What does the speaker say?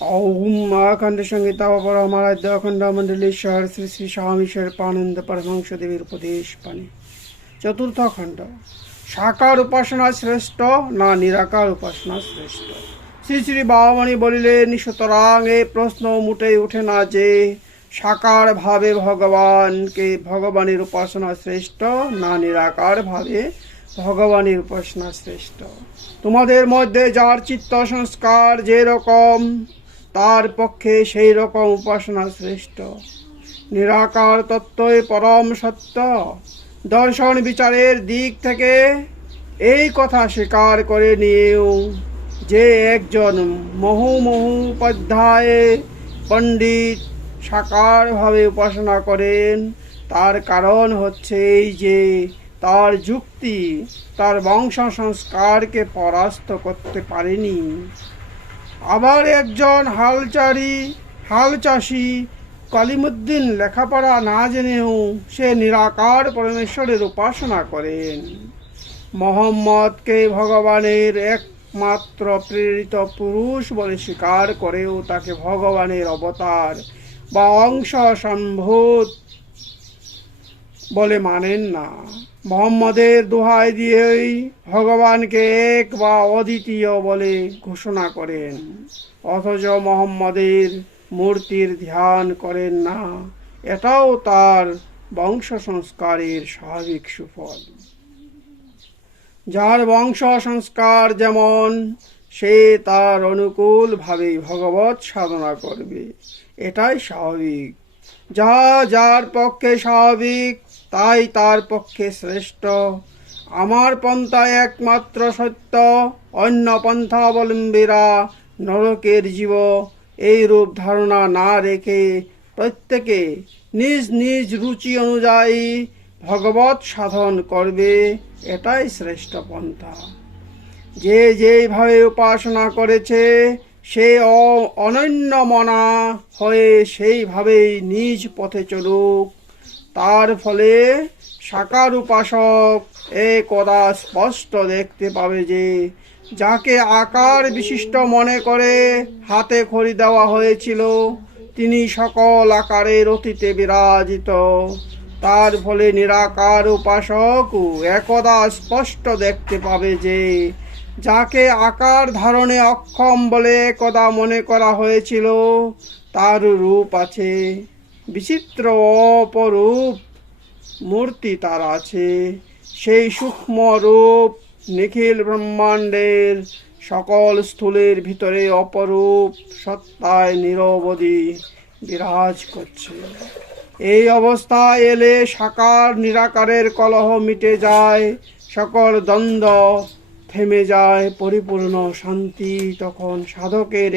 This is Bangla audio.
ওম আখণ্ড সঙ্গীতা অপর আমার শ্রী শ্রী স্বামীশ্বর পানন্দ পরমংস দেবীর উপদেশ পানি চতুর্থ খণ্ড। সাকার উপাসনা শ্রেষ্ঠ না নিরাকার উপাসনা শ্রেষ্ঠ। শ্রী শ্রী বাবামণি বলিলেন, সুতরাং এ প্রশ্ন মুটেই উঠে না যে সাকার ভাবে ভগবানকে ভগবানের উপাসনা শ্রেষ্ঠ না নিরাকার ভাবে ভগবানের উপাসনা শ্রেষ্ঠ। তোমাদের মধ্যে যার চিত্ত সংস্কার যেরকম তার পক্ষে সেই রকম উপাসনা শ্রেষ্ঠ। নিরাকার তত্ত্বই পরম সত্য। দর্শন বিচারের দিক থেকে এই কথা স্বীকার করে নিয়েও যে একজন মহু মহু উপাধ্যায় পণ্ডিত সাকারভাবে উপাসনা করেন, তার কারণ হচ্ছে এই যে তার যুক্তি, তার বংশ সংস্কারকে পরাস্ত করতে পারেনি। আবার একজন হালচারি হাল চাষি কলিমুদ্দিন লেখাপড়া না জেনেও সে নিরাকার পরমেশ্বরের উপাসনা করেন। মোহাম্মদকে ভগবানের একমাত্র প্রেরিত পুরুষ বলে স্বীকার করেও তাকে ভগবানের অবতার বা অংশ সম্ভূত বলে মানেন না। মোহাম্মদের দোহাই দিয়েই ভগবানকে এক বা অদ্বিতীয় বলে ঘোষণা করেন। অথচ মোহাম্মদের মূর্তির ধ্যান করেন না। এটাও তার বংশ সংস্কারের স্বাভাবিক সুফল। যার বংশ সংস্কার যেমন, সে তার অনুকূলভাবে ভগবত সাধনা করবে। এটাই স্বাভাবিক। যা যার পক্ষে স্বাভাবিক তাই তার পক্ষে শ্রেষ্ঠ। আমার পন্থা একমাত্র সত্য, অন্য পন্থাবলম্বীরা নরকের জীব। এই রূপ ধারণা না রেখে প্রত্যেকে নিজ নিজ রুচি অনুযায়ী ভগবত সাধন করবে, এটাই শ্রেষ্ঠ পন্থা। যে যেইভাবে উপাসনা করেছে, সে অনন্য মনা হয়ে সেইভাবেই নিজ পথে চলুক। তার ফলে সাকার উপাসক এ একদা স্পষ্ট দেখতে পাবে যে, যাকে আকার বিশিষ্ট মনে করে হাতে খড়ি দেওয়া হয়েছিল, তিনি সকল আকারের অতীতে বিরাজিত। তার ফলে নিরাকার উপাসক একদা স্পষ্ট দেখতে পাবে যে, যাকে আকার ধারণে অক্ষম বলে একদা মনে করা হয়েছিল, তার রূপ আছে। বিচিত্র অপরূপ মূর্তি তার আছে। সেই সূক্ষ্ম রূপ নিখিল ব্রহ্মাণ্ডের সকল স্থূলের ভিতরে অপরূপ সত্তায় নিরবধি বিরাজ করছে। এই অবস্থায় এলে সাকার নিরাকারের কলহ মিটে যায়, সকল দ্বন্দ্ব থেমে যায়, পরিপূর্ণ শান্তি তখন সাধকের